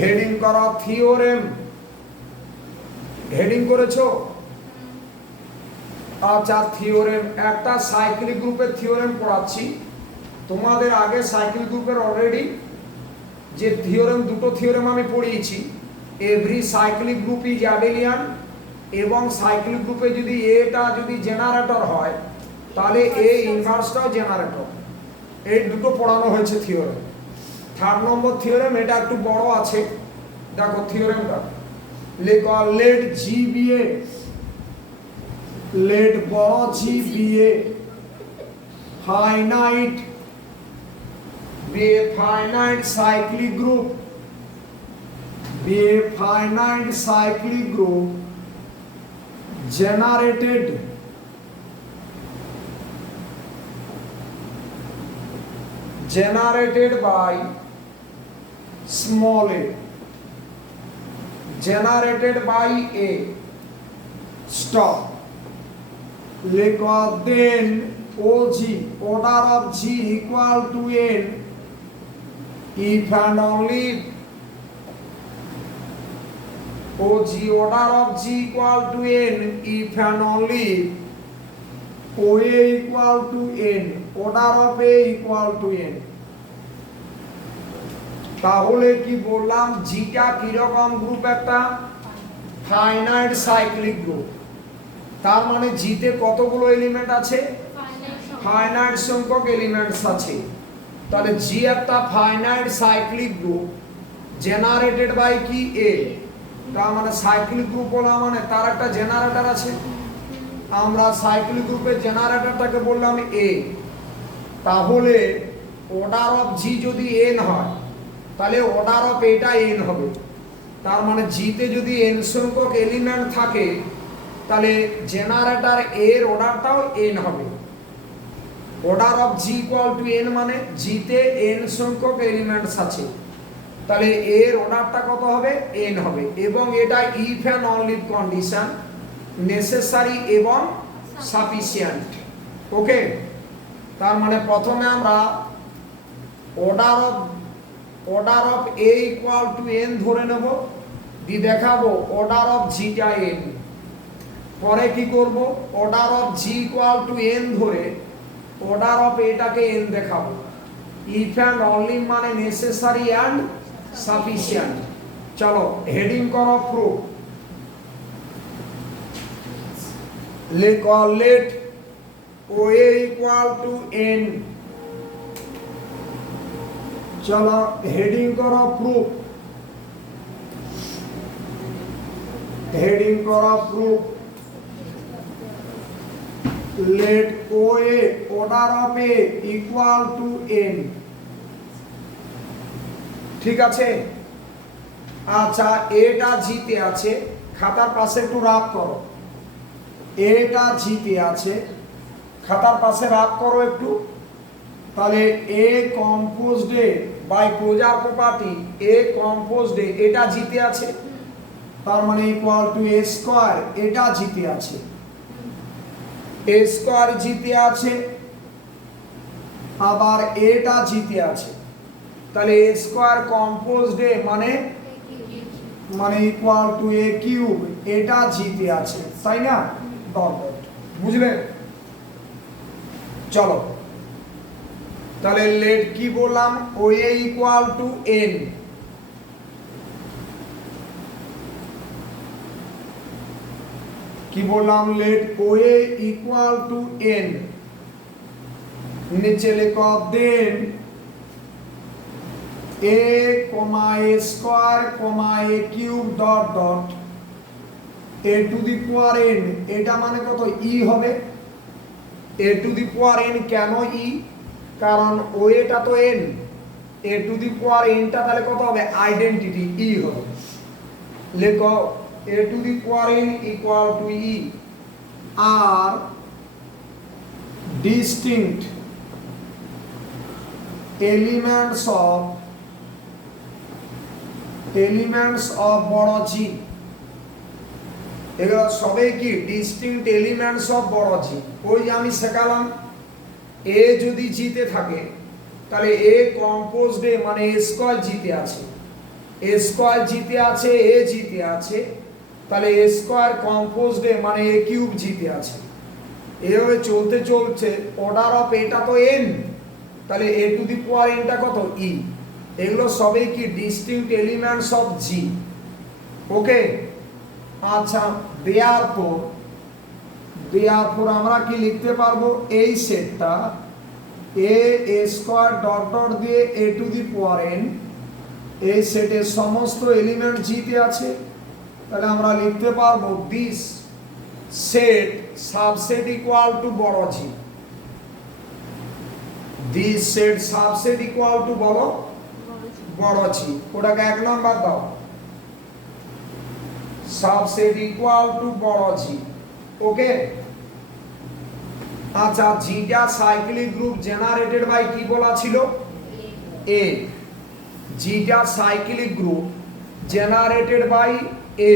Heading করা theorem, heading করেছো? আচ্ছা, থিওরেম, একটা সাইক্লিক গ্রুপের থিওরেম পড়াচ্ছি তোমাদের। আগে সাইক্লিক গ্রুপের অলরেডি যে থিওরেম, দুটো থিওরেম আমি পড়িয়েছি। Every cyclic group is abelian, এবং সাইক্লিক গ্রুপে যদি এটা যদি জেনারেটর হয় তাহলে এ ইনভার্সটাও জেনারেটর। এই দুটো পড়ানো হয়েছে থিওরেম। 3 নম্বর থিওরেম, এটা একটু বড় আছে, দেখো থিওরেমটা লেখো। Let G be a, let বড় G be a finite, be a finite cyclic group, be a finite cyclic group generated by small a, generated by a stop. Then OG, order of G equal to n if and only OG, order of G equal to n if and only OA equal to n, order of A equal to n। তাহলে কি বললাম, জিটা কিরকম group? একটা finite cyclic group. তার মানে জিতে কতগুলো element আছে? ফাইনাইট সংখ্যক এলিমেন্টস আছে। তাহলে জি একটা finite cyclic group generated by কি? এ। তার মানে সাইক্লিক গ্রুপ বলা মানে তার একটা জেনারেটর আছে। আমরা সাইক্লিক গ্রুপের জেনারেটরটাকে বললাম এ। তাহলে অর্ডার অফ জি যদি এন হয় তাহলে অর্ডার অফ এটা এন হবে। তার মানে জিতে যদি এন সংখ্যক এলিমেন্ট থাকে তাহলে জেনারেটর এর অর্ডারটাও এন হবে। Order of G equal to N মানে জিতে এন সংখ্যক এলিমেন্টস আছে, তাহলে এর অর্ডারটা কত হবে? এন হবে। এবং এটা if and only condition, necessary এবং সাফিসিয়েন্ট। ওকে, তার মানে প্রথমে আমরা order of a equal to N ধরে নেব, দিয়ে দেখাবো অর্ডার অফ জিটা এন। পরে কি করব? Order of G equal to N ধরে অর্ডার অফ এটাকে এন দেখাবো। ইফ অ্যান্ড অনলি মানে নেসেসারি অ্যান্ড সাফিসিয়েন্ট। চলো হেডিং করো প্রুফ। লেখো let OA equal to N. চলো হেডিং করো প্রুফ, হেডিং করো proof. let OA, order of A equal to n। ঠিক আছে? আচ্ছা, এটা জিতে আছে, খাতার পাশে একটু রাফ করো। এটা জিতে আছে, খাতার পাশে রাফ করো একটু। তাহলে A composed by closure property, A composed এটা জিতে আছে, তার মানে ইকুয়াল টু A স্কয়ার, এটা জিতে আছে। এ স্কয়ার জিতে আছে, আবার এটা জিতে আছে, তাহলে এ স্কয়ার কম্পোজড এ মানে ইকুয়াল টু এ কিউব, এটা জিতে আছে, তাই না? বুঝলে? চলো তাহলে লেট কি বললাম? ও এ ইকুয়াল টু এন। কি বললাম? লেট ও এ ইকুয়াল টু এন। নিচে লেখো then A comma A square comma A cube dot dot A to the power N. এটা মানে কত? ই হবে। এ টু দি পাওয়ার এন কেন ই? কারণ ও এটা তো N, A to the power এনটা তাহলে কত হবে? আইডেন্টিটি ই হবে। লেখো a to the power n equal to e are distinct elements of বড় g। এগুলো সবই কি ডিস্টিংক্ট এলিমেন্টস অফ বড় g। ওই আমি শেখালাম a যদি জিতে থাকে তাহলে a কম্পোজড এ মানে a স্কয়ার জিতে আছে, এ স্কয়ার জিতে আছে, এ জিতে আছে, তাহলে এ স্কয়ার কম্পোজড এ মানে এ কিউব জিতে আছে। এভাবে চলতে চলছে, অর্ডার অফ এটা তো এন, তাহলে এ টু দি পাওয়ার এনটা কত ই। এগুলো সবই কি ডিস্টিংক্ট এলিমেন্টস অফ জি। ওকে, আচ্ছা, দেয়ারফর আমরা কি লিখতে পারবো, এই সেটটা এ স্কয়ার ডট ডট দিয়ে এ টু দি পাওয়ার এন, এই সেটের সমস্ত এলিমেন্ট জিতে আছে, তাহলে আমরা লিখতে পারবো this set subset equal to বড় G. This set subset equal to বড় জি, ওটাকে 1 নাম্বার দাও। সাবসেট ইকুয়াল টু বড় জি। ওকে, আচ্ছা, জিটা সাইক্লিক গ্রুপ জেনারেটেড বাই কি বলা ছিল, এ। জিটা সাইক্লিক গ্রুপ জেনারেটেড বাই এ।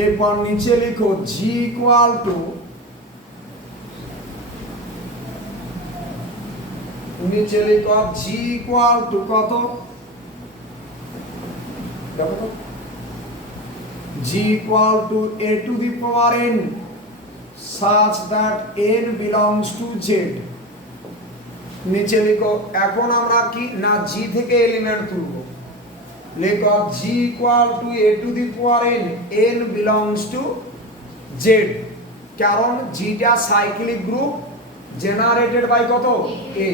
এরপর নিচে লিখো জি ইকুয়াল টু, নিচে লিখো জি ইকুয়াল টু কত, দেখো তো, G equal to A to the power n such that n belongs to z। নিচে লিখো, এখন আমরা কি না জি থেকে এলিমেন্ট তুলব, লিখো G equal to A to the power n, n belongs to z, কারণ জিটা সাইক্লিক গ্রুপ জেনারেটেড বাই কত এ।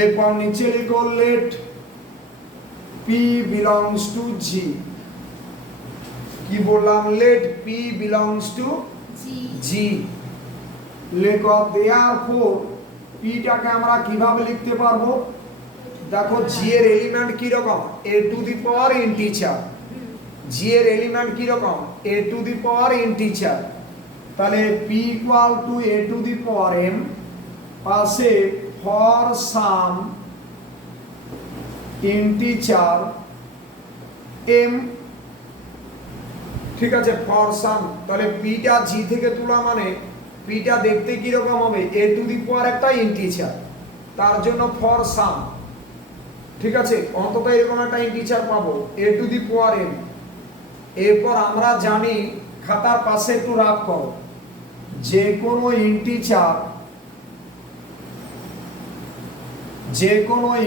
এরপর নিচে লিখো let p belongs to g। কি বললাম, লেট p belongs to জি। লেখো দেয়ারফর পিটাকে আমরা কিভাবে লিখতে পারবো, দেখো জি এর এলিমেন্ট কি রকম, A to the power integer. জি এর এলিমেন্ট কি রকম, A to the power integer, তাহলে P equal to A to the power M পাশে ফর সাম ইন্টিজার এম। ঠিক আছে, ফর সাম, তাহলে পিটা জি থেকে তোলা মানে পিটা দেখতে কি রকম হবে, এ টু দি পাওয়ার একটা ইন্টিজার, তার জন্য ফর সাম। ঠিক আছে, অন্তত এরকম একটা ইন্টিজার পাবো এ টু দি পাওয়ার এন। এরপর আমরা জানি, খাতার পাশে একটু রাখ করো, যে কোনো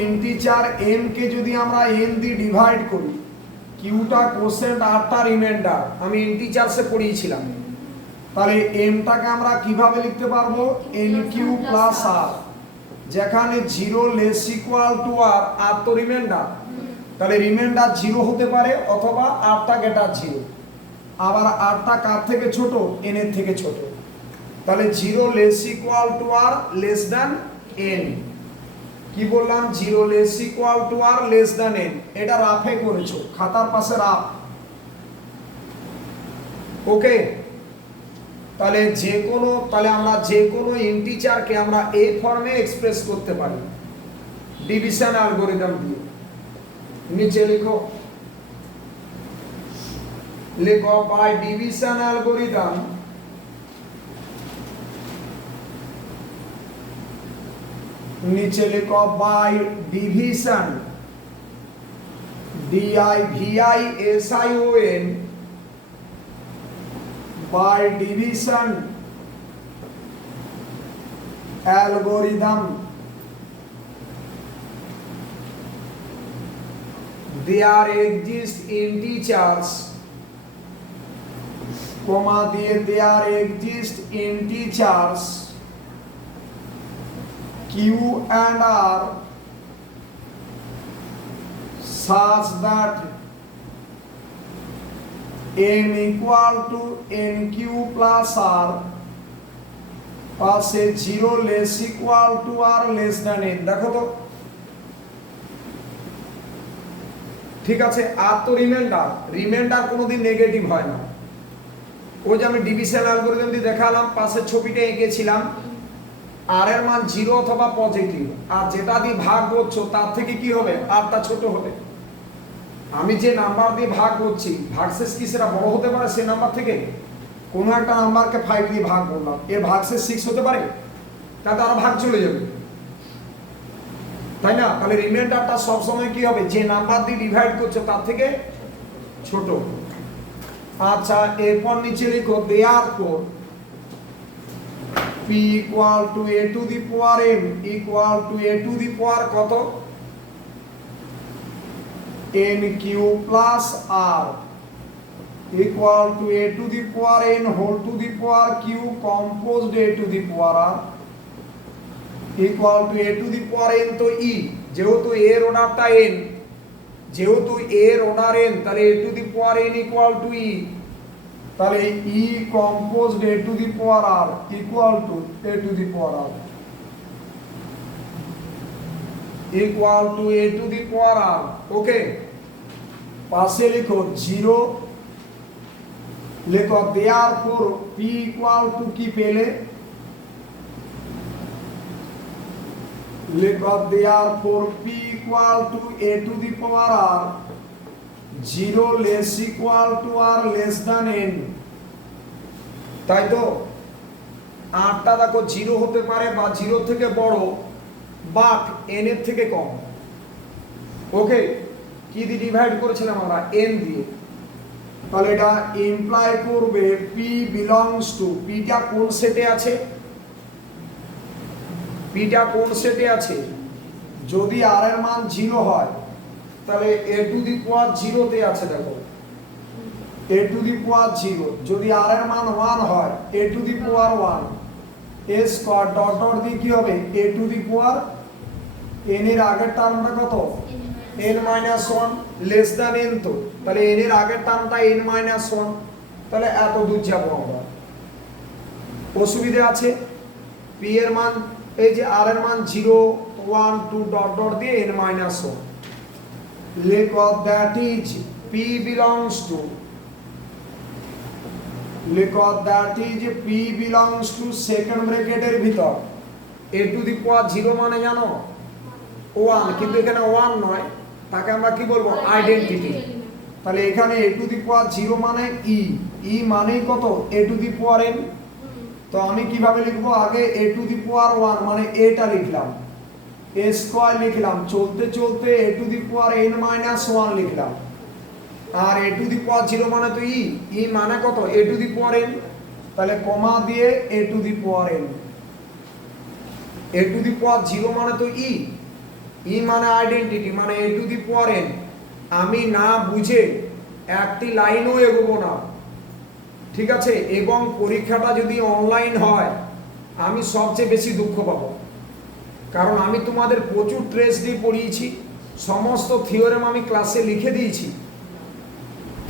ইন্টিজার এম কে যদি আমরা এন দিয়ে ডিভাইড করি, কিউটা কোসেন্ট আরটা রিমাইন্ডার, আমি ইন্টিজারসে পড়িয়েছিলাম, তাহলে এমটাকে আমরা কিভাবে লিখতে পারবো, এন কিউ প্লাস আর, যেখানে 0 লেস ইকুয়াল টু আর, আর তো রিমাইন্ডার, তাহলে রিমাইন্ডার 0 হতে পারে অথবা আরটা গ্রেটার 0, আবার আরটা কার থেকে ছোট, এন এর থেকে ছোট, তাহলে 0 less equal to R less than N. কি বললাম, 0 less equal to R less than N, এটা রাফে করেছো, খাতার পাশে রাফ। ওকে, তাহলে আমরা যে কোনো ইন্টিজারকে আমরা এই ফর্মে এক্সপ্রেস করতে পারি ডিভিশন অ্যালগরিদম দিয়ে। নিচে লিখো বাই ডিভিশন অ্যালগরিদম নিচে লিখো by division DIVISION by division algorithm, there exist integers, there exist integers Q and R such that n equal to nq plus r পাশে 0 less equal to r less than n। দেখো তো, ঠিক আছে, আর তো reminder কোনোদিন negative হয় না। ওই যে আমি ডিভিশন অ্যালগরিদম দিয়ে দেখালাম, পাশের ছবিটা এঁকেছিলাম, আর এর মান 0 অথবা পজিটিভ, আর যেটা দিয়ে ভাগ করছো তার থেকে কি হবে, আরটা ছোট হবে। আমি যে নাম্বার দিয়ে ভাগ করছি, ভাগশেষ কি সেটা বড় হতে পারে সেই নাম্বার থেকে? কোনো একটা নাম্বারকে 5 দিয়ে ভাগ করলাম, এর ভাগশেষ 6 হতে পারে? তাতে আরো ভাগ চলে যাবে। তাই না? তাহলে রিমাইন্ডারটা সব সময় কি হবে, যে নাম্বার দিয়ে ডিভাইড করছে তার থেকে ছোট। আচ্ছা, এরপর নিচে লিখো therefore p equal to a to the power m equal to a to the power কত, n q plus r equal to a to the power n whole to the power q composed a to the power r equal to a to the power n। তো e যেহেতু এর অর্ডারটা n, যেহেতু এর order n, তাহলে a to the power n equal to e, তাহলে e composed a to the power r equal to a to the power r equal to a to the power r। ওকে, পাশে লিখো 0, লিখো therefore p equal to কি পেলে, লিখো therefore p equal to a to the power r 0 less equal two r less than n। তাই তো আরটা দেখো 0 হতে পারে বা 0 থেকে বড় বাট n এর থেকে কম। ওকে, কি দিয়ে ডিভাইড করেছিলাম আমরা, n দিয়ে। তাহলে এটা ইমপ্লাই করবে p বিলংস টু, p টা কোন সেটে আছে, p টা কোন সেটে আছে, যদি r এর মান 0 হয় তাহলে a টু দি পাওয়ার 0 তে আছে। দেখো a টু দি পাওয়ার 0, যদি r এর মান 1 হয় a to the power 1, a square dot dot দিয়ে কি হবে a to the power n এর আগের টার্মটা কত, n minus 1 less than n। তো তাহলে n এর আগের টার্মটা n মাইনাস 1, তাহলে এত দূর যাব আমরা। অসুবিধা আছে, p এর মান এই যে r এর মান 0 1 2 ডট ডট দিয়ে n মাইনাস 1, লেখো that is p belongs to, লেখো that is p belongs to second ব্র্যাকেটের ভিতর a টু দি পাওয়ার 0 মানে জানো 1, কিন্তু এখানে 1 নয়, তাকে আমরা কি বলবো, আইডেন্টিটি। তাহলে এখানে a টু দি পাওয়ার 0 মানে e মানেই কত, a to the power n। তো আমি কিভাবে লিখবো, আগে a টু দি পাওয়ার 1 মানে a টা লিখলাম, a স্কয়ার লিখলাম, চলতে চলতে a to the power n minus 1 লিখলাম, আর a টু দি পাওয়ার 0 মানে তো e মানে কত, a to the power n। তাহলে কমা দিয়ে a to the power n, a to the power 0 মানে তো e মানে আইডেন্টিটি মানে a to the power n। আমি না বুঝে একটি লাইনও এগোবো না, ঠিক আছে? এবং পরীক্ষাটা যদি অনলাইন হয় আমি সবচেয়ে বেশি দুঃখ পাবো, কারণ আমি তোমাদের প্রচুর ট্রেস দিয়ে পড়িয়েছি, সমস্ত থিওরেম আমি ক্লাসে লিখে দিয়েছি,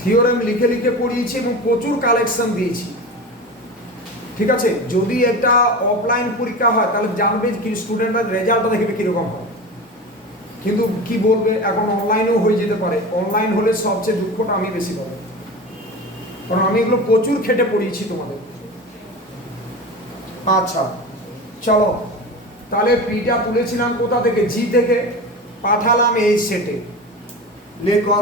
থিওরেম লিখে লিখে পড়িয়েছি এবং প্রচুর কালেকশন দিয়েছি, ঠিক আছে? যদি একটা অফলাইন পরীক্ষা হয় তাহলে জানবে কি স্টুডেন্টরা রেজাল্টটা দেখবে কীরকম হয়, কিন্তু কি বলবে, এখন অনলাইনেও হয়ে যেতে পারে। অনলাইন হলে সবচেয়ে দুঃখটা আমি বেশি পাবো, কারণ আমি এগুলো প্রচুর খেটে পড়িয়েছি তোমাদের। আচ্ছা চলো, তাহলে পিটা তুলেছিলাম কোথা থেকে, জি থেকে, পাঠালাম এই সেটে। লেখো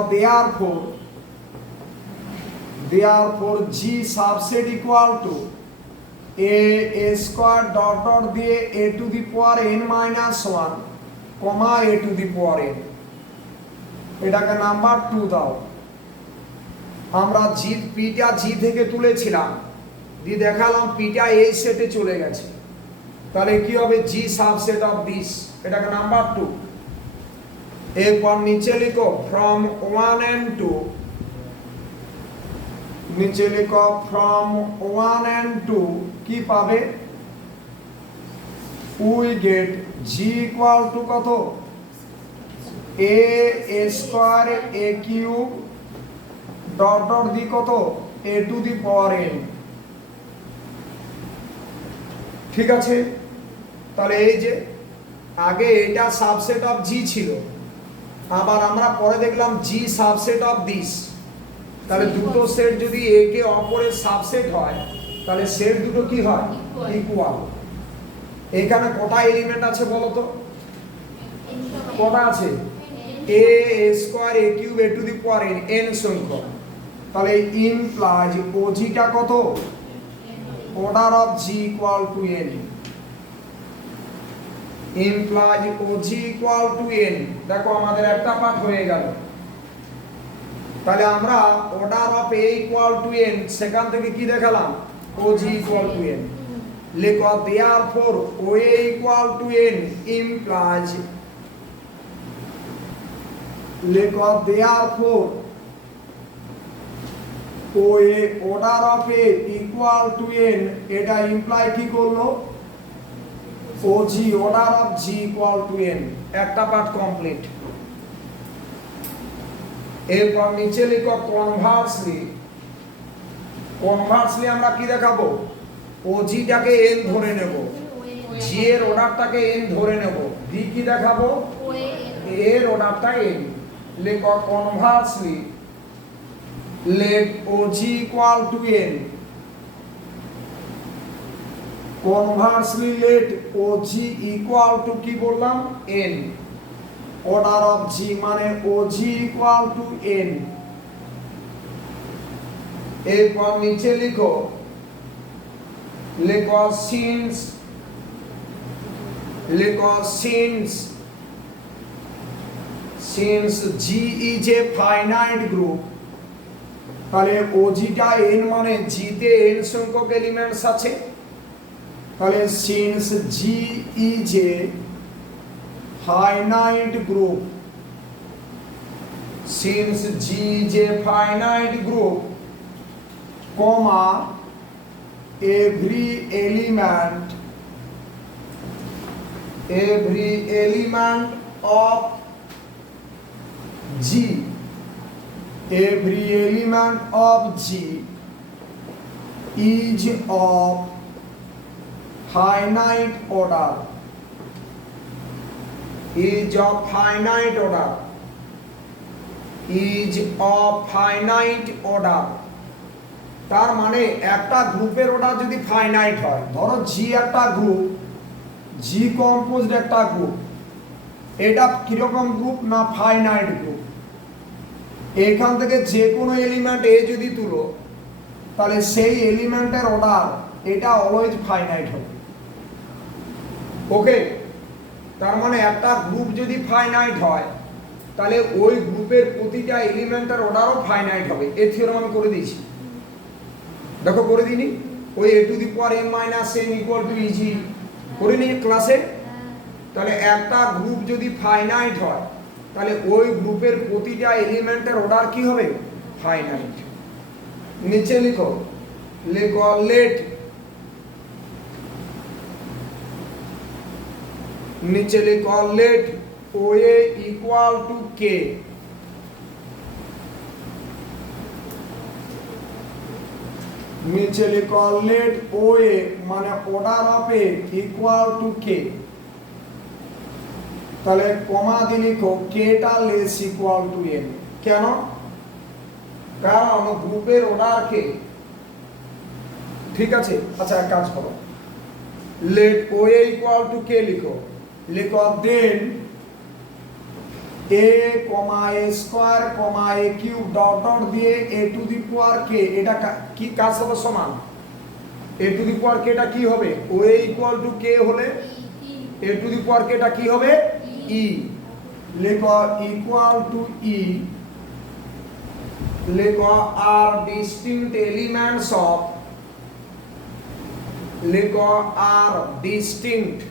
therefore G subset equal to a square dot dot দিয়ে a to the power n minus 1 comma a to the power n, এটাকে নাম্বার 2 দাও। আমরা জি পিটা জি থেকে তুলেছিলাম, দিয়ে দেখালাম পিটা এই সেটে চলে গেছে, তাহলে কি হবে, জি সাবসেট অফ দিস, এটাকে নাম্বার 2। এরপর নিচে লিখো ফ্রম 1 and 2, নিচে লিখো ফ্রম 1 and 2 কি পাবে, we get G equal to কত, a square a cube dot dot the কত a to the power n। ঠিক আছে, তাহলে এই যে আগে এটা সাবসেট অফ জি ছিল, আবার আমরা পরে দেখলাম জি সাবসেট অফ দিস। তাহলে দুটো সেট যদি একে অপরের সাবসেট হয় তাহলে সেট দুটো কি হয়, ইকুয়াল। এখানে কটা এলিমেন্ট আছে বলো তো, কটা আছে, a square a cube a to the power n, n সংখ্যক। তাহলে ইমপ্লাইজ ওজিটা কত, order of G equal to n। implies OG equal to n। দেখো আমাদের একটা পার্ট হয়ে গেল। তাহলে আমরা order of a equal to n সেখান থেকে কি দেখালাম OG equal to n। লেখো therefore OA equal to n implies, লেখো therefore OA order of a equal to n এটা ইমপ্লাই কি করলো OG order of G equal to n। একটা পার্ট কমপ্লিট। এরপর নিচে লিখো কনভার্সলি, কনভার্সলি আমরা কি দেখাবো OG টাকে n ধরে নেব, G এর অর্ডারটাকে n ধরে নেব, D কি দেখাবো এর অর্ডারটা n। লিখো conversely let OG equal to n, conversely let OG equal to কি বললাম n, order of G মানে OG equal to n। এরপর নিচে লিখো, লিখো since, লিখো since G is a finite group, তাহলে OG টা n মানে G তে n সংখ্যক এলিমেন্টস আছে। তাহলে since G is a finite group, since G is a finite group, comma every element of G, every element of G is of finite order, is of finite order, is of finite order। তার মানে একটা গ্রুপের order যদি finite হয়, ধরো G একটা group, G composed একটা group, এটা কিরকম গ্রুপ না ফাইনাইট গ্রুপ। এখান থেকে যে কোনো এলিমেন্ট a যদি তুলো তাহলে সেই এলিমেন্টের অর্ডার এটা অলওয়েজ ফাইনাইট হবে। ওকে, তার মানে একটা গ্রুপ যদি ফাইনাইট হয় তাহলে ওই গ্রুপের প্রতিটা এলিমেন্টের অর্ডারও ফাইনাইট হবে। এই থিওরেম আমি করে দিয়েছি, দেখো করে দিইনি, ওই a to the power m minus n equal two eg করে নিই ক্লাসে। তাহলে একটা গ্রুপ যদি ফাইনাইট হয় তাহলে ওই গ্রুপের প্রতিটা এলিমেন্টের অর্ডার কি হবে ফাইনাইট। নিচে লিখো, লিখো লেট, নিচে লিখো let OA equal to k, নিচে লিখো লেট OA মানে order of A equal to k। তাহলে কমা দিয়ে লিখো k টা লেস ইকুয়াল টু n। কেন? কারণ গ্রুপের অর্ডার k, ঠিক আছে। আচ্ছা এক কাজ করো, let OA equal to k লিখো, লিখো then a a square a cube dot dot দিয়ে a to the power k, এটা কি কার সাথে সমান? a to the power k টা কি হবে? OA ইকুয়াল টু k হলে a to the power k টা কি হবে? e। লিখো ইকুয়াল টু e, লিখো আর ডিস্টিংক্ট এলিমেন্টস অফ, লিখো আর distinct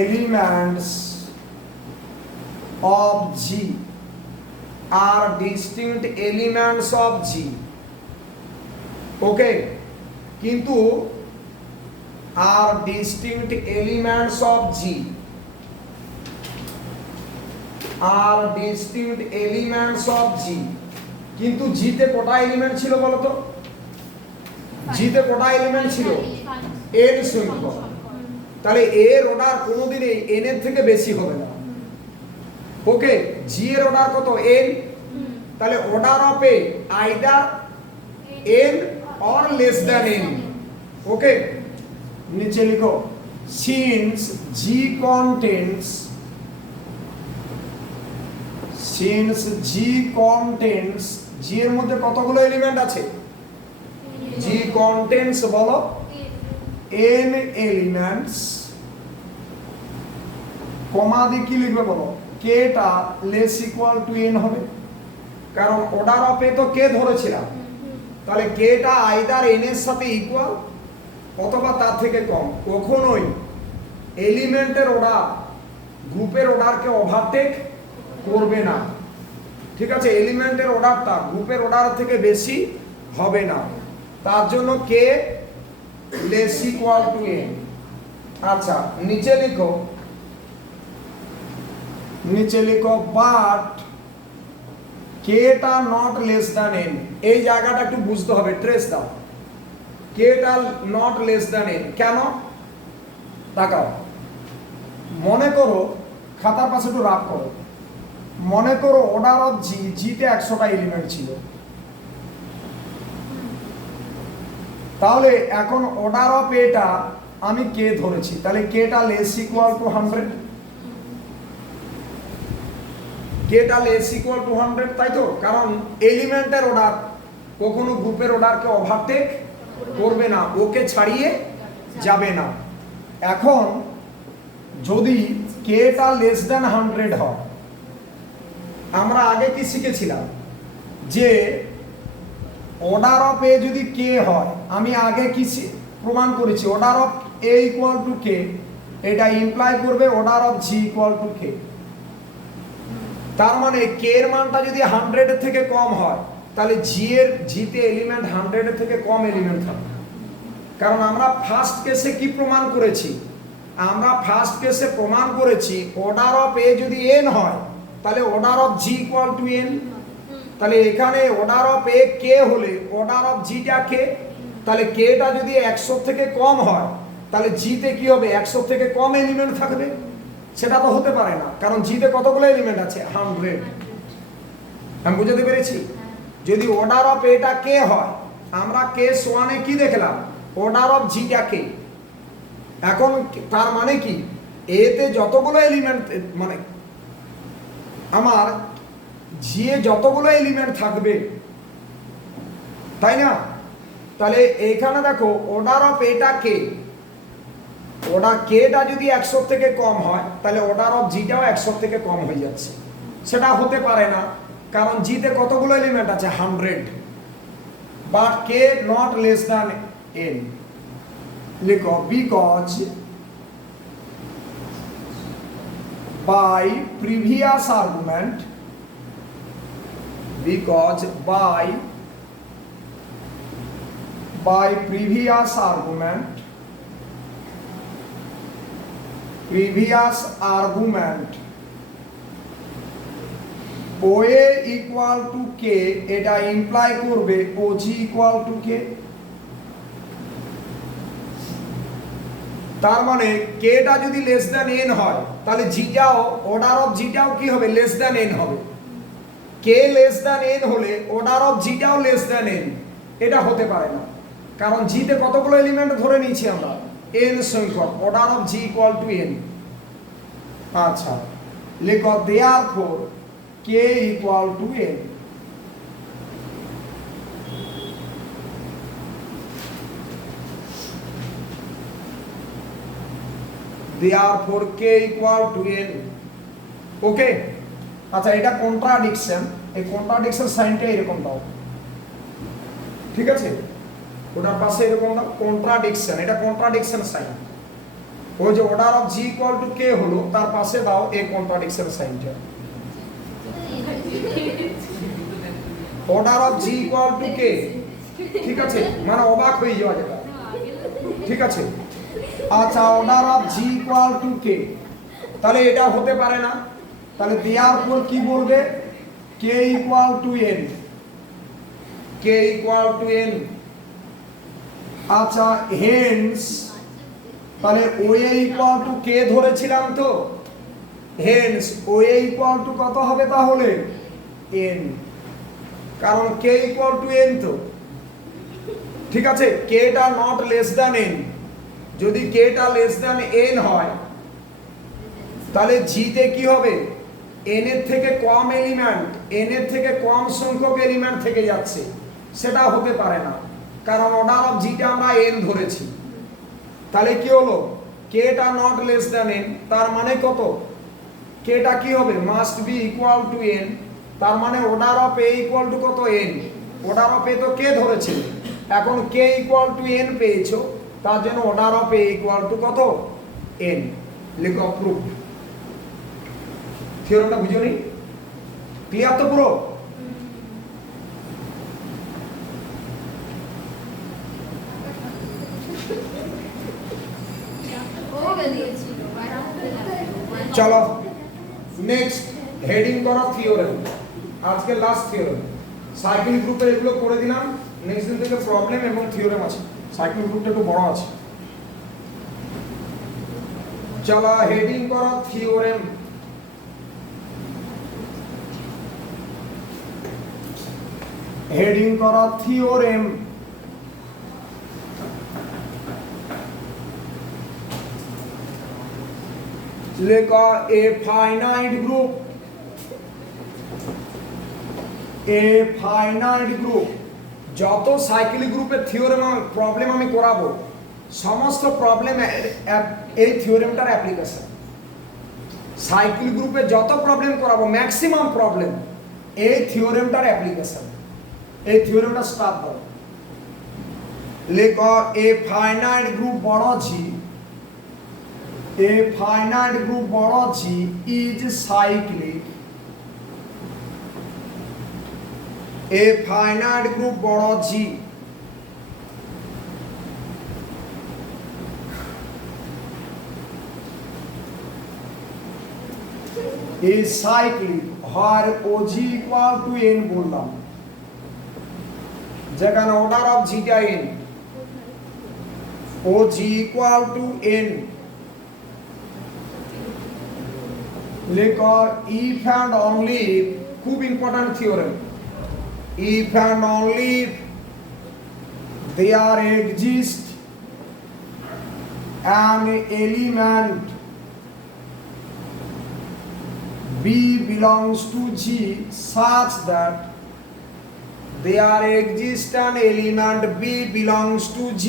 elements of G, are distinct elements of G। Okay, কিন্তু are distinct elements of G, are distinct elements of G, কিন্তু G তে কটা এলিমেন্ট ছিল বলো তো? G তে কটা এলিমেন্ট ছিল? n সংখ্যক। তাহলে এর অর্ডার কোনোদিনই n এর থেকে বেশি হবে না। ওকে, G এর অর্ডার কত? n। তাহলে order of a either n or less than n। ওকে, নিচে লিখো since G contains, since G contains, G এর মধ্যে কতগুলো এলিমেন্ট আছে? G কন্টেন্টস বলো n এলিমেন্টস, কমা দিয়ে কি লিখবে বলো, k টা লেস ইকুয়াল টু n হবে, কারণ অর্ডার অফ এ তো k ধরেছিলাম, তাহলে k টা আইদার n এর সাথে ইকুয়াল অথবা তার থেকে কম। কখনোই এলিমেন্টের অর্ডার গ্রুপের অর্ডারকে ওভারটেক করবে না, ঠিক আছে? এলিমেন্টের অর্ডারটা গ্রুপের অর্ডার থেকে বেশি হবে না, তার জন্য k less equal to n। আচ্ছা, নিচে লিখো বাট k টা নট লেস দ্যান n। এই জায়গাটা একটু বুঝতে হবে, ট্রেস দাও। k টা নট লেস দ্যান n কেন? তাকাও, মনে করো, খাতার পাশে একটু রাফ করো, মনে করো অর্ডার অফ জি তে 100টা এলিমেন্ট ছিল, তাহলে এখন অর্ডার অফ এটা আমি কে ধরেছি, তাহলে কে টা লেস ইকুয়াল টু 100, কে টা লেস ইকুয়াল টু 100, তাই তো? কারণ এলিমেন্টের অর্ডার কখনো গ্রুপের অর্ডারকে ওভারটেক করবে না, ওকে ছাড়িয়ে যাবে না। এখন যদি কে টা লেস দ্যান 100 হয়, আমরা আগে কি শিখেছিলাম যে অর্ডার অফ এ যদি কে হয়, আমি আগে কি প্রমাণ করেছি, order of a equal to k, এটা ইমপ্লাই করবে order of G equal to k. তার মানে কে এর মানটা যদি 100 এর থেকে কম হয়, তাহলে জিতে এলিমেন্ট 100 এর থেকে কম এলিমেন্ট থাকবে। কারণ আমরা ফার্স্ট কেসে কি প্রমাণ করেছি, আমরা ফার্স্ট কেসে প্রমাণ করেছি অর্ডার অফ এ যদি n হয়, তাহলে order of G equal to n। তাহলে এখানে অর্ডার অফ এ কে হলে অর্ডার অফ জিটা কে, তাহলে কে টা যদি 100 থেকে কম হয়, তাহলে জিতে কি হবে, 100 থেকে কম এলিমেন্ট থাকবে? সেটা তো হতে পারে না, কারণ জিতে কতগুলো এলিমেন্ট আছে, 100। আমি বুঝাতে পেরেছি? যদি অর্ডার অফ এটা কে হয়, আমরা কেস 1 এ কি দেখলাম, অর্ডার অফ জিটা কে। এখন তার মানে কি, এতে যতগুলো এলিমেন্ট, মানে আমার জি এ যতগুলো এলিমেন্ট থাকবে, তাই না? তাহলে এখানে দেখো অর্ডার অফ এটা কে, অর্ডার কে টা যদি 100 থেকে কম হয়, তাহলে অর্ডার অফ জিটাও 100 থেকে কম হয়ে যাচ্ছে। সেটা হতে পারে না, কারণ জিতে কতগুলো এলিমেন্ট আছে, 100। But K not less than n, লিখো because by previous argument, because by previous argument OA equal to K, এটা ইমপ্লাই করবে OG equal to K। তার মানে কে টা যদি লেস দ্যান n হয়, তাহলে জিটাও, অর্ডার অফ জিটাও কি হবে, লেস দ্যান n হবে। কে লেস দ্যান n হলে অর্ডার অফ জিটাও লেস দ্যান n, এটা হতে পারে না, কারণ জিতে কতগুলো এলিমেন্ট ধরে নিয়েছি আমরা, n সংখ্যক, order of G equal to n। আচ্ছা, লিখো therefore K equal to n। therefore k equal to n, ওকে? আচ্ছা, এটা কন্ট্রাডিকশন, এই কন্ট্রাডিকশন সাইনটা এরকম দাও, ঠিক আছে? ওটার পাশে এরকম দাও কন্ট্রাডিকশন, এটা কন্ট্রাডিকশন সাইন। ওই যে order of G equal to k হলো, তার পাশে দাও এই কন্ট্রাডিকশন সাইনটা। Order of G equal to k, ঠিক আছে? মানে অবাক হয়ে যাওয়া যেটা, ঠিক আছে? আচ্ছা, order of G equal to k, তাহলে এটা হতে পারে না, তাহলে দেওয়ার পর কি বলবে, k equal to n, k equal to n। আচ্ছা, হেন্স তাহলে ওএ ইকুয়াল টু কে ধরেছিলাম তো, হেন্স ওএ ইকুয়াল টু কত হবে তাহলে, n, কারণ কে ইকুয়াল টু n তো, ঠিক আছে? কে টা নট লেস দ্যান n, যদি কে টা লেস দ্যান n হয়, তাহলে জিতে কি হবে, n এর থেকে কম এলিমেন্ট, n এর থেকে কম সংখ্যক এলিমেন্ট থেকে যাচ্ছে, সেটা হতে পারে না। কারণ অর্ডার অফ জিটা আমরা n ধরেছি। তাহলে কি হলো, কেটা নট লেস দ্যান n, তার মানে কত, কেটা কি হবে, must be equal to n, তার মানে order of a equal to কত, n। অর্ডার অফ a তো কে ধরেছে, এখন k ইকুয়াল টু n পেয়েছো, তার জন্য order of a equal to কত, n। লিখো প্রুফ। থিওরেমটা বুঝো নি, ক্লিয়ার তো পুরো? চলো নেক্সট হেডিং করা থিওরেম, আজকে লাস্ট থিওরেম। সাইক্লিক গ্রুপের এগুলো করে দিলাম, নেক্সট দিন থেকে প্রবলেম এবং থিওরেম আছে। সাইক্লিক গ্রুপটা একটু বড় আছে। চলো হেডিং করা থিওরেম। হেডিং করা থিওরেম। লেখা এ ফাইনাইট গ্রুপ, এ ফাইনাইট গ্রুপ, যত সাইক্লিক গ্রুপের থিওরেম প্রবলেম আমি করাবো, সমস্ত প্রবলেম এই থিওরেমটার অ্যাপ্লিকেশন। সাইক্লিক গ্রুপে যত প্রবলেম করাবো, ম্যাক্সিমাম প্রবলেম এই থিওরেমটার অ্যাপ্লিকেশন। এই থিওরেমটা স্টার্ট করো। লেখা এ ফাইনাইট গ্রুপ বড় জি, a finite group বড় G is cyclic, a finite group বড় G is cyclic where OG equal to n বললাম, যেখানে অর্ডার অফ জিটা n, OG equal to n। লেখা if and only if, খুব important theorem, if and only if there exists an element B belongs to G such that there exists an element B belongs to G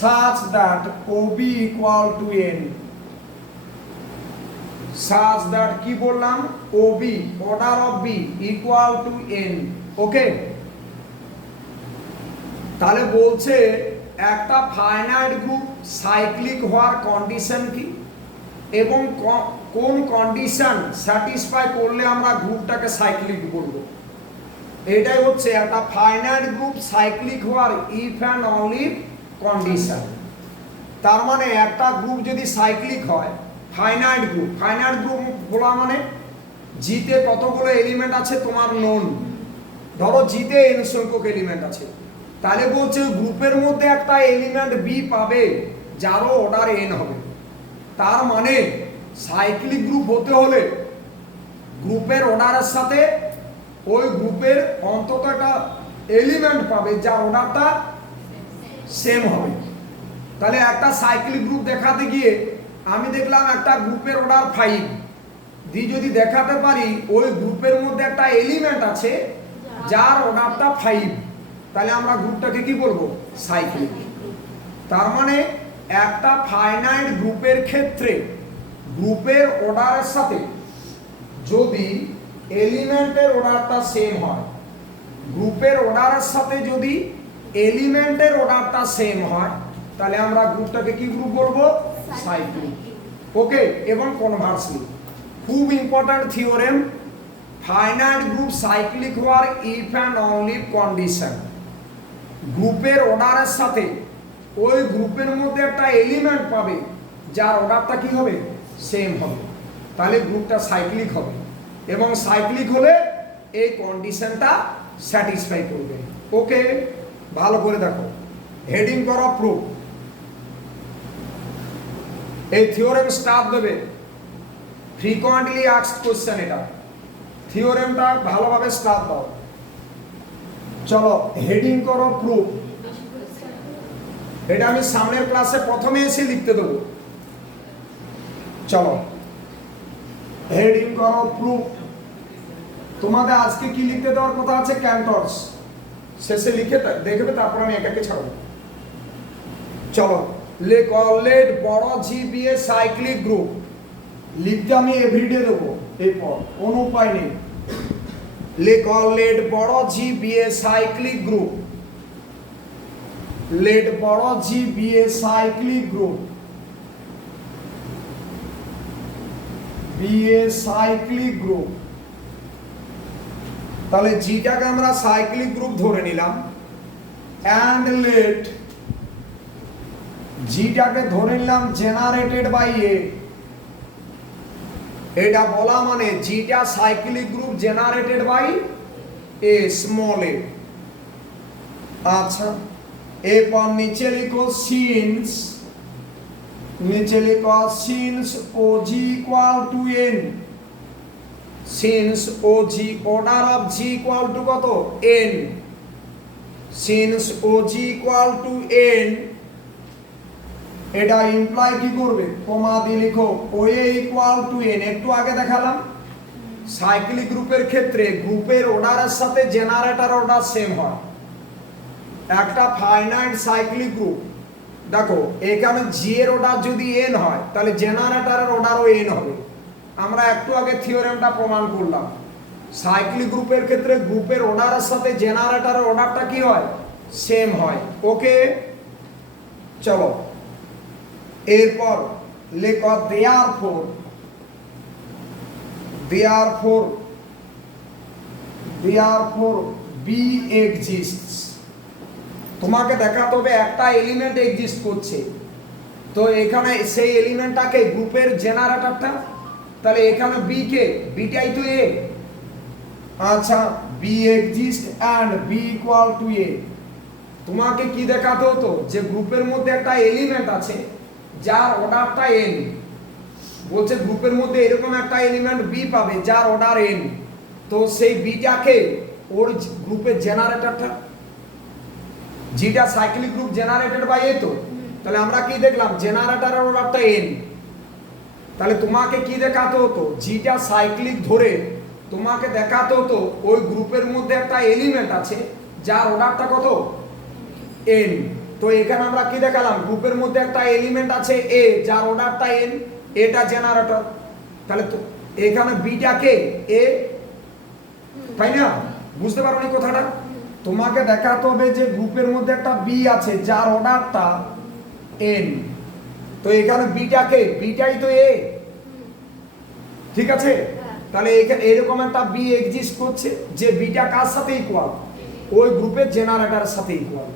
such that OB equal to n, such that কি বললাম, OB order of B equal to n। ওকে, তাহলে বলছে একটা finite group cyclic হওয়ার condition কি এবং কোন condition satisfy করলে আমরা গ্রুপটাকে সাইক্লিক বলবো, এটাই হচ্ছে একটা ফাইনাইট গ্রুপ সাইক্লিক হওয়ার ইফ অ্যান্ড অনলি কন্ডিশন। তার মানে একটা গ্রুপ যদি সাইক্লিক হয়, ফাইনাইট গ্রুপ, ফাইনাইট গ্রুপ বলা মানে জিতে কতগুলো এলিমেন্ট আছে তোমার নোন, ধরো জিতে n সংখ্যক এলিমেন্ট আছে, তাহলে বলছে গ্রুপের মধ্যে একটা এলিমেন্ট বি পাবে যারও অর্ডার n হবে। তার মানে সাইক্লিক গ্রুপ হতে হলে গ্রুপের অর্ডারের সাথে ওই গ্রুপের অন্তত একটা এলিমেন্ট পাবে যার অর্ডারটা সেম হবে। তাহলে একটা সাইক্লিক গ্রুপ দেখাতে গিয়ে আমি দেখলাম একটা গ্রুপের অর্ডার 5 দিয়ে যদি দেখাতে পারি ওই গ্রুপের মধ্যে একটা এলিমেন্ট আছে যার অর্ডারটা 5, তাহলে আমরা গ্রুপটাকে কি বলবো, সাইক্লিক। তার মানে একটা ফাইনাইট গ্রুপের ক্ষেত্রে গ্রুপের অর্ডারের সাথে যদি এলিমেন্টের অর্ডারটা সেম হয়, গ্রুপের অর্ডারের সাথে যদি এলিমেন্টের অর্ডারটা সেম হয়, তাহলে আমরা গ্রুপটাকে কি গ্রুপ বলবো, সাইক্লিক। ওকে, এবং কনভার্সলি খুব important theorem, finite group cyclic হওয়ার ইফ অ্যান্ড অনলি কন্ডিশন, গ্রুপের অর্ডারের সাথে ওই গ্রুপের মধ্যে একটা এলিমেন্ট পাবে যার অর্ডারটা কি হবে, সেম হবে, তাহলে গ্রুপটা সাইক্লিক হবে। এবং সাইক্লিক হলে এই কন্ডিশনটা স্যাটিসফাই করবে। ওকে, ভালো করে দেখো, হেডিং করো প্রুফ। এই থিওরেম স্টার্ট দেবে, ফ্রিকোয়েন্টলি আস্কড কোশ্চেন, এটা থিওরেমটা ভালোভাবে স্টার্ট দাও। চলো হেডিং করো প্রুফ। এটা আমি সামনের ক্লাসে প্রথমে এসে লিখতে দেবো। চলো হেডিং করো প্রুফ। তোমাদের আজকে কি লিখতে দেওয়ার কথা আছে, ক্যান্টরস। শেষে লিখে দেখবে, তারপর আমি একাকে ছাড়বো। চলো, লেট বড় জি বিয়ে সাইক্লিক গ্রুপ লিখতে আমি এভরিডে দেবো, এরপর কোনো উপায় নেই। লেট বড় জি বিয়ে সাইক্লিক গ্রুপ, লেট বড় জি বিয়ে সাইক্লিক গ্রুপ, বিয়ে সাইক্লিক গ্রুপ। তাহলে জিটাকে আমরা সাইক্লিক গ্রুপ ধরে নিলাম, অ্যান্ড লেট জিটাকে ধরে নিলাম জেনারেটেড বাই এ। এটা বলা মানে জিটা cyclic group generated by a, small a. আচ্ছা, এরপর নিচে লিখো সিন্স, নিচে লিখো since o G equal to n, since o G order of G equal to কত, n, since o G equal to n. এটা ইমপ্লাই কি করবে, কমা দিয়ে লিখো o A equal to n. একটু আগে দেখালাম সাইক্লিক গ্রুপের ক্ষেত্রে গ্রুপের অর্ডারের সাথে জেনারেটর অর্ডার সেম হয়। একটা ফাইনাইট সাইক্লিক গ্রুপ, দেখো এখানে জি এর অর্ডার যদি এন হয় তাহলে জেনারেটরের অর্ডারও এন হবে। আমরা একটু আগে থিওরেমটা প্রমাণ করলাম, সাইক্লিক গ্রুপের ক্ষেত্রে গ্রুপের অর্ডারের সাথে জেনারেটরের অর্ডারটা কি হয়, সেম হয়। ওকে, চলো এরপর লেখো therefore, therefore, therefore B exists. তোমাকে দেখাতে হবে একটা এলিমেন্ট এক্সিস্ট করছে, তো এখানে সেই এলিমেন্টটাকে গ্রুপের জেনারেটরটা, তাহলে এখানে বি কে, বিটাই তো এ। আচ্ছা, b exist and b equal to a. তোমাকে কি দেখাতে হতো, যে গ্রুপের মধ্যে একটা এলিমেন্ট আছে যার অর্ডারটা এন। বলছে গ্রুপের মধ্যে এরকম একটা এলিমেন্ট বি পাবে যার অর্ডার এন, তো সেই বিটাকে ওর গ্রুপের জেনারেটরটা, যেটা সাইক্লিক গ্রুপ জেনারেটেড বাই এ, তো তাহলে আমরা কি দেখলাম, জেনারেটরের অর্ডারটা এন। তাহলে তোমাকে কি দেখাতে হতো, যেটা সাইক্লিক ধরে তোমাকে দেখাতে হতো ওই গ্রুপের মধ্যে একটা এলিমেন্ট আছে যার অর্ডারটা কত, এন। তো এখানে আমরা কি দেখালাম, গ্রুপের মধ্যে একটা এলিমেন্ট আছে এ যার অর্ডারটা এন, এটা জেনারেটর। তাহলে তো এখানে বিটাকে এ, তাই না? বুঝতে পারোনি কথাটা? তোমাকে দেখাতে হবে যে গ্রুপের মধ্যে একটা বি আছে যার অর্ডারটা এন, তো এখানে বিটাকে, বিটাই তো এ, ঠিক আছে? তাহলে এরকম একটা বি এক্সিস্ট করছে যে বিটা কার সাথে ইকুয়াল, ওই গ্রুপের জেনারেটরের সাথে ইকুয়াল।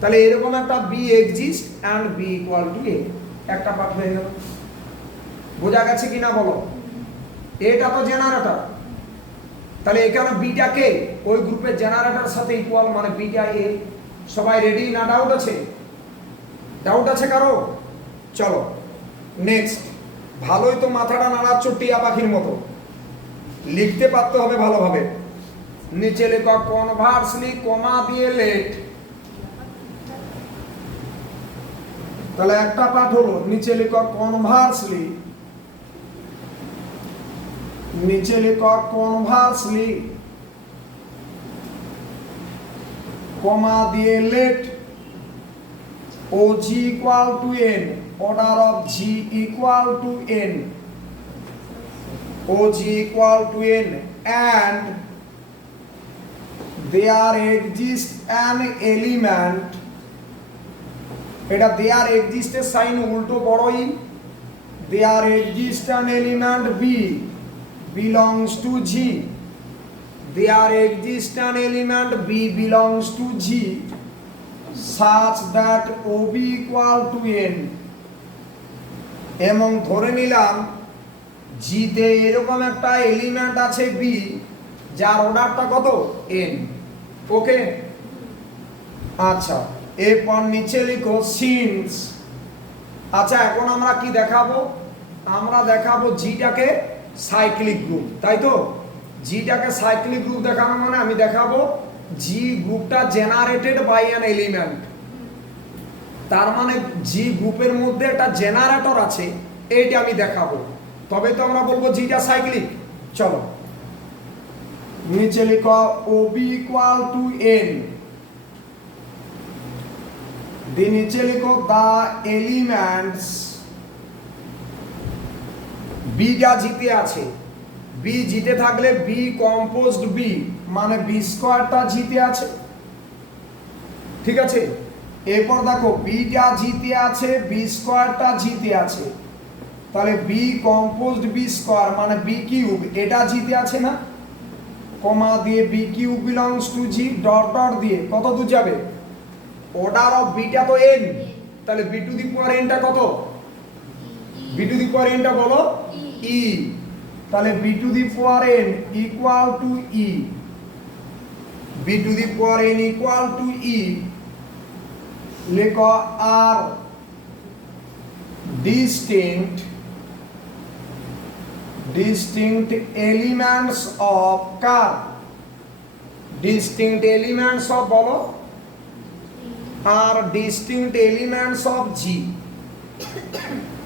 তাহলে এরকম একটা b exist and b equal to a, একটা পার্ট হয়ে গেল। বোঝা গেছে কিনা বলো? এটা তো জেনারেটর, তাহলে এখানে বিটাকে ওই গ্রুপের জেনারেটরের সাথে ইকুয়াল, মানে বিটা এ। সবাই রেডি না? ডাউট আছে? ডাউট আছে কারো? চলো নেক্সট। ভালোই তো মাথাটা নাড়াচ্ছ টিয়া পাখির মতো, লিখতে পারতে হবে ভালোভাবে। নিচে লেখো কনভার্সলি কমা দিয়ে লেট। তাহলে একটা পাঠ হলো, নিচে লেখো কনভার্সলি, নিচে লেখো কনভার্সলি কমা দিয়ে let o G equal to n, order of G equal to n, o G equal to n, and there exist an element. এটা দেয়ার এক্সিস্টের সাইন উল্টো বড় E, there exist an element b belongs to G, there exists an element B belongs to G such that OB equal to N। এবং ধরে নিলাম G তে এরকম একটা এলিমেন্ট আছে B যার অর্ডারটা কত, N। ওকে, আচ্ছা এরপর নিচে লিখো সিন্স। আচ্ছা এখন আমরা কি দেখাবো, আমরা দেখাবো জিটাকে সাইক্লিক গ্রুপ, তাই তো? জিটাকে সাইক্লিক গ্রুপ দেখানো মানে আমি দেখাবো জি গ্রুপটা জেনারেটেড বাই অ্যান এলিমেন্ট। তার মানে জি গ্রুপের মধ্যে একটা জেনারেটর আছে, এইটা আমি দেখাবো, তবে তো আমরা বলবো জিটা সাইক্লিক। চলো নিচে লিখো ওবি ইকুয়াল টু এন, দিয়ে নিচে লিখো দা এলিমেন্টস, বিটা জিতে আছে, বি জিতে থাকলে বি কম্পোজড বি মানে বি স্কোয়ারটা জিতে আছে, ঠিক আছে। এরপর দেখো বিটা জিতে আছে, বি স্কোয়ারটা জিতে আছে, তাহলে বি কম্পোজড বি স্কোয়ার মানে বি কিউব এটা জিতে আছে না, কমা দিয়ে b cube belongs to G, dot dot দিয়ে কত দূর যাবে, অর্ডার অফ বিটা তো এন, তাহলে বি টু দি পাওয়ার এনটা কত, বি টু দি পাওয়ার এনটা বলো ই, তাহলে b to the power n equal to e, b to the power n equal to e, লেখো আর distinct elements of car, distinct elements of বলো are distinct elements of G,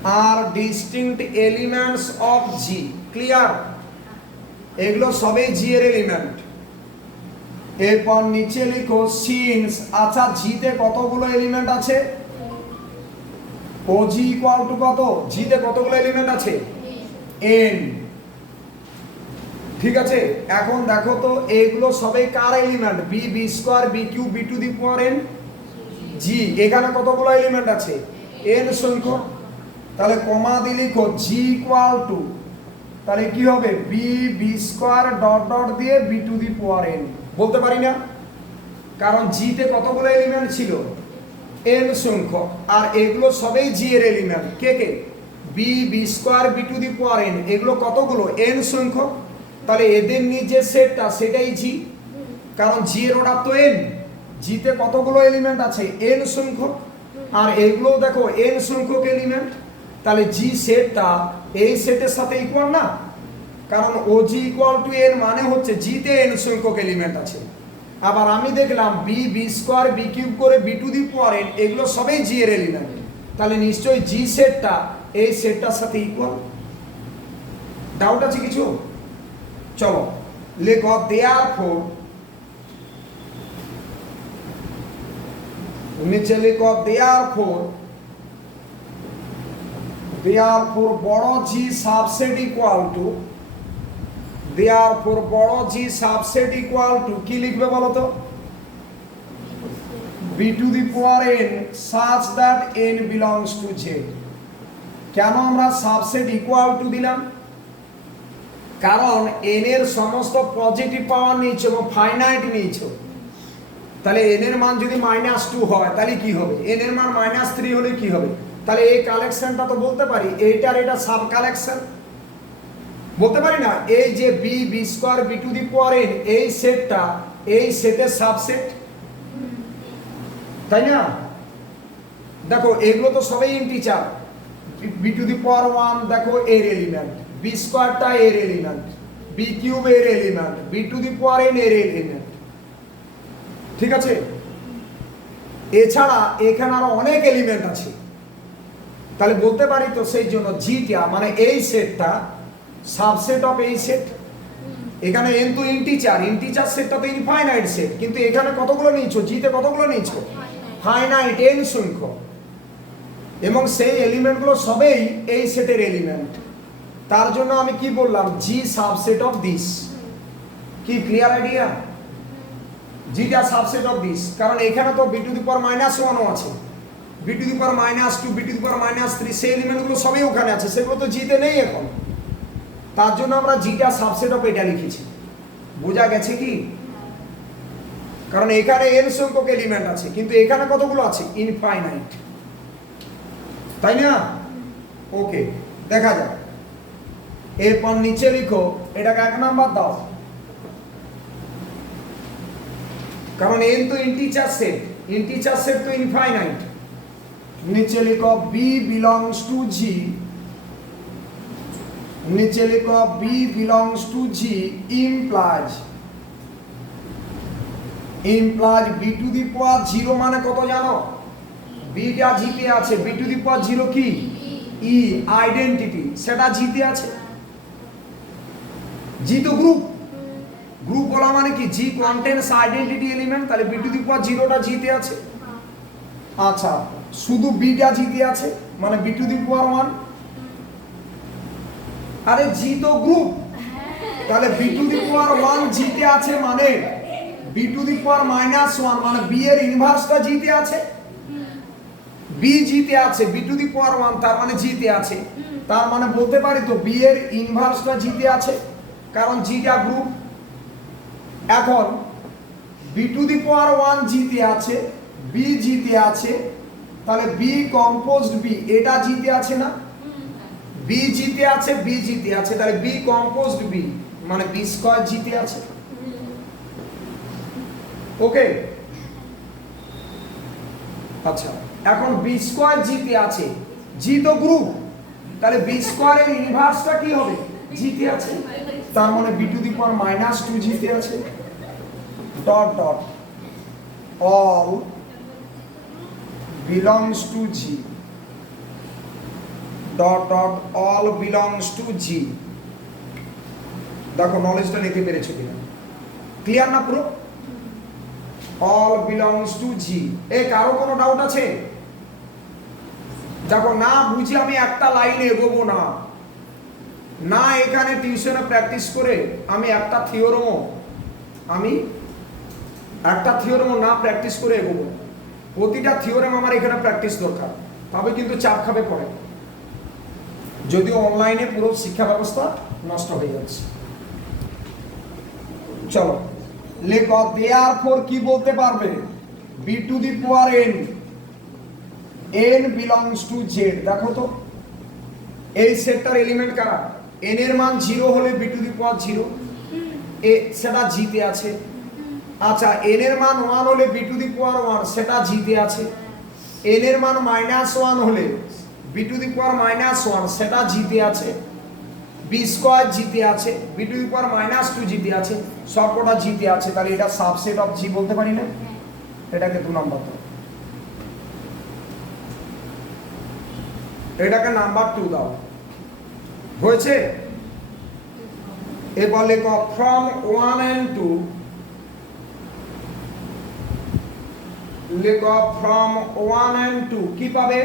are distinct elements of G, clear, এগুলো সবই G এর element. এরপর নিচে লিখো since, আচ্ছা G তে কতগুলো এলিমেন্ট আছে, ও G ইকুয়াল টু কত, G তে কতগুলো এলিমেন্ট আছে n, ঠিক আছে। এখন দেখো তো এগুলো সবই কার element, b B square b cube b to the power n G, এখানে কতগুলো এলিমেন্ট আছে n সংখ্যক, তাহলে কমা দিয়ে লিখো g ইকুয়াল টু, তাহলে কি হবে b B square dot dot দিয়ে b to the power n, বলতে পারি না কারণ জি তে কতগুলো এলিমেন্ট ছিল n সংখ্যক, আর এগুলো সবই জি এর এলিমেন্ট, কে কে, B B square B to the power n, এগুলো কতগুলো n সংখ্যক, তাহলে এদের নিয়ে যে সেটটা সেটাই জি, কারণ জি এর অর্ডার তো n, জি তে কতগুলো এলিমেন্ট আছে n সংখ্যক, আর এগুলো দেখো n সংখ্যক এলিমেন্ট, তাহলে জি সেটটা এই সেটের সাথে ইকুয়াল না, কারণ ও জি ইকুয়াল টু n মানে হচ্ছে জি তে n সংখ্যক এলিমেন্ট আছে। আবার আমি দেখলাম b B square b cube করে b to the power n, এগুলো সবই জি এর এলিমেন্ট, তাহলে নিশ্চয়ই জি সেটটা এই সেটটার সাথে ইকুয়াল। ডাউট আছে কিছু? চলো লেখো দেয়ারফর, নিচে লেখো দেয়ারফর, দেয়ারফর বড় G subset equal to, therefore বড় জি সাবসেট ইকুয়াল টু কি লিখবে বলো তো, B to the power n such that n belongs to z। কেন আমরা সাবসেট ইকুয়াল টু দিলাম, কারণ n এর সমস্ত পজিটিভ পাওয়ার নিয়েছো এবং ফাইনাইট নিয়েছো, তাহলে n এর মান যদি -2 হয় তাহলে কি হবে, n এর মান -3 হলে কি হবে, তাহলে এই কালেকশনটা তো বলতে পারি এইটার এটা সাব কালেকশন, বলতে পারি না, এই যে B B square B to the power n এই সেটটা এই সেটের সাবসেট, তাই না। দেখো এগুলো তো সবই integer, B to the power 1 দেখো এর এলিমেন্ট, বি স্কয়ারটা এর এলিমেন্ট, বি কিউব এর এলিমেন্ট, B to the power n এর এলিমেন্ট, ঠিক আছে। এছাড়া এখানে আরো অনেক এলিমেন্ট আছে, তাহলে বলতে পারি তো সেই জন্য জিটা মানে এই সেটটা সাবসেট অফ এই সেট, এখানে n তো ইন্টিজার, ইন্টিজার সেটটা তো ইনফাইনাইট সেট, কিন্তু এখানে কতগুলো নিয়েছো, জিতে কতগুলো নিয়েছো ফাইনাইট n সংখ্যক, এবং সেই এলিমেন্টগুলো সবই এই সেটের এলিমেন্ট, তার জন্য আমি কি বললাম জি সাবসেট অফ দিস, কি ক্লিয়ার আইডিয়া, জিটা সাবসেট অফ দিস, কারণ এখানে তো বি টু দি পাওয়ার -1 আছে, b to the power -2 b to the power -3 সেই এলিমেন্টগুলো সবই ওখানে আছে, সেগুলো তো জিতে নেই এখন, তার জন্য আমরা জিটা সাবসেট অফ এটা লিখেছি, বোঝা গেছে কি, কারণ এখানে n সংখ্যক এলিমেন্ট আছে কিন্তু এখানে কতগুলো আছে ইনফাইনাইট, তাই না। ওকে দেখা যাক, এরপর নিচে লিখো এটাকে 1 নাম্বার দাও, কারণ n তো ইন্টিজার সেট, ইন্টিজার সেট তো ইনফাইনাইট, নিচে লিখো বি বিলংস টু জি, নিচে লিখো b belongs to G implies, implies b to the power 0 মানে কত জানো, বিটা জিতে আছে, বি টু দি পাওয়ার 0 কি ই আইডেন্টিটি, সেটা জিতে আছে, জি তো গ্রুপ, গ্রুপ বলা মানে কি জি কন্টেন্টস আইডেন্টিটি এলিমেন্ট, তাহলে বি টু দি পাওয়ার 0টা জিতে আছে, আচ্ছা, শুধু বিটা জিতে আছে মানে বি টু দি পাওয়ার 1। আরে জি তো গ্রুপ, তাহলে বি টু দি পাওয়ার 1 জিতে আছে মানে বি টু দি পাওয়ার -1 মানে বি এর ইনভার্সটা জিতে আছে, বি জিতে আছে বি টু দি পাওয়ার 1 তার মানে জিতে আছে। তার মানে বলতে পারি তো বি এর ইনভার্সটা জিতে আছে কারণ জিটা গ্রুপ। এখন বি টু দি পাওয়ার 1 জিতে আছে, বি জিতে আছে, তাহলে বি কম্পোজড বি এটা জিতে আছে না, বি জিতে আছে বি জিতে আছে, তাহলে বি কম্পোজড বি মানে বি স্কয়ার জিতে আছে। ওকে, আচ্ছা এখন বি স্কয়ার জিতে আছে, জি তো গ্রুপ, তাহলে বি স্কয়ারের ইনভার্সটা কি হবে, জিতে আছে, তার মানে বি টু দি পাওয়ার -2 জিতে আছে। Dot dot all belongs to G, dot dot all belongs to G। দেখো নলেজটা নিতে পেরেছো কিনা, ক্লিয়ার না পুরো? all belongs to G। এ কারো কোনো ডাউট আছে? দেখো না বুঝে আমি একটা লাইনে এগোবো না, না এখানে টিউশনে প্র্যাকটিস করে আমি একটা থিওরেমও না প্র্যাকটিস করে এগোবো। প্রতিটা থিওরেম আমার এখানে প্র্যাকটিস দরকার, তবে কিন্তু চাপ খাবে পড়ে, যদিও অনলাইনে পুরো শিক্ষা ব্যবস্থা নষ্ট হয়ে যাচ্ছে। চলো লেখো দেয়ারফর কি বলতে পারবে, B to the power n, n belongs to z। দেখো তো এই সেটটার এলিমেন্ট কারা, n এর মান 0 হলে বি টু দি পাওয়ার 0 এ সেটা জিতে আছে। আচ্ছা n এর মান 1 হলে বি টু দি পাওয়ার 1 সেটা জিতে আছে। n এর মান -1 হলে বি টু দি পাওয়ার -1 সেটা জিতে আছে। বি স্কয়ার জিতে আছে, বি টু দি পাওয়ার -2 জিতে আছে, সবকটা জিতে আছে। তাহলে এটা সাবসেট অফ জি বলতে পারি না? এটাকে 2 নাম্বার দাও, এটাকে নাম্বার 2 দাও। হয়েছে? এবার লেখো ফ্রম 1 and 2, লেখো ফ্রম 1 and 2 কি পাবে,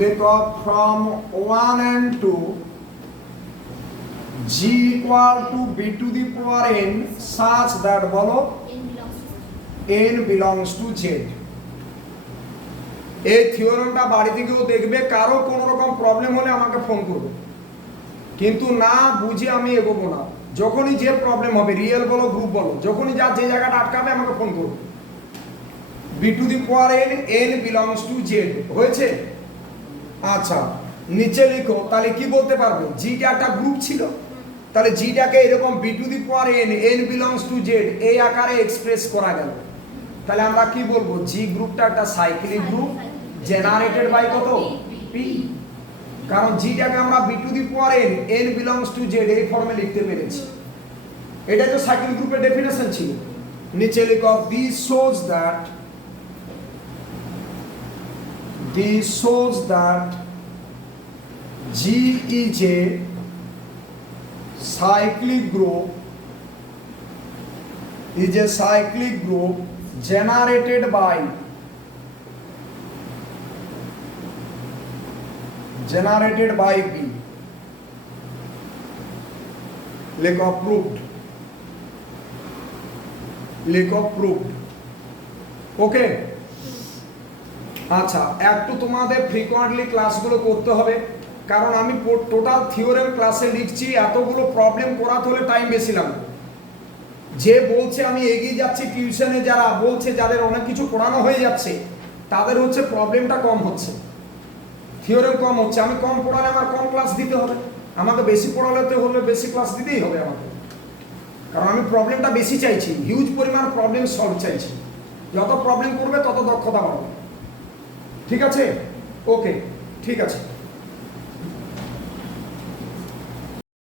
লেখো from 1 and 2 g equal to b to the power n such that বলো n belongs to z। এই থিওরেমটা বাড়িতে গিয়েও দেখবে, কারো কোনো রকম প্রবলেম হলে আমাকে ফোন করবে, কিন্তু না বুঝে আমি এগোবো না। যখনই যে প্রবলেম হবে, রিয়েল বলো গ্রুপ বলো, যখনই যা যে জায়গাটা আটকাবে আমাকে ফোন করবে। B to the power n, n belongs to z। হয়েছে? আচ্ছা নিচে লিখো, তাহলে কি বলতে পারবে, জিটা একটা গ্রুপ ছিল, তাহলে জিটাকে এরকম B to the power n, n belongs to z এই আকারে এক্সপ্রেস করা গেল। তাহলে আমরা কি বলবো, জি গ্রুপটা একটা সাইক্লিক গ্রুপ জেনারেটেড বাই কত, পি। কারণ জিটাকে আমরা B to the power n, n belongs to z এই ফর্মে লিখতে পেরেছি। এটা তো সাইক্লিক গ্রুপের ডেফিনেশন ছিল। নিচে লিখো this shows that G is a cyclic group generated by B। লেখো proved, ওকে। আচ্ছা একটু তোমাদের ফ্রিকোয়েন্টলি ক্লাসগুলো করতে হবে, কারণ আমি টোটাল থিওরেম ক্লাসে লিখছি, এতগুলো প্রবলেম করাতে হলে টাইম বেশি লাগবে। যে বলছে আমি এগিয়ে যাচ্ছি টিউশনে, যারা বলছে যাদের অনেক কিছু পড়ানো হয়ে যাচ্ছে তাদের হচ্ছে প্রবলেমটা কম হচ্ছে, থিওরেম কম হচ্ছে। আমি কম পড়ালে আমার কম ক্লাস দিতে হবে, আমাকে বেশি পড়ালে হলে বেশি ক্লাস দিতেই হবে আমাকে, কারণ আমি প্রবলেমটা বেশি চাইছি, হিউজ পরিমাণ প্রবলেম সলভ চাইছি। যত প্রবলেম করবে তত দক্ষতা বাড়বে। ঠিক আছে? ওকে ঠিক আছে।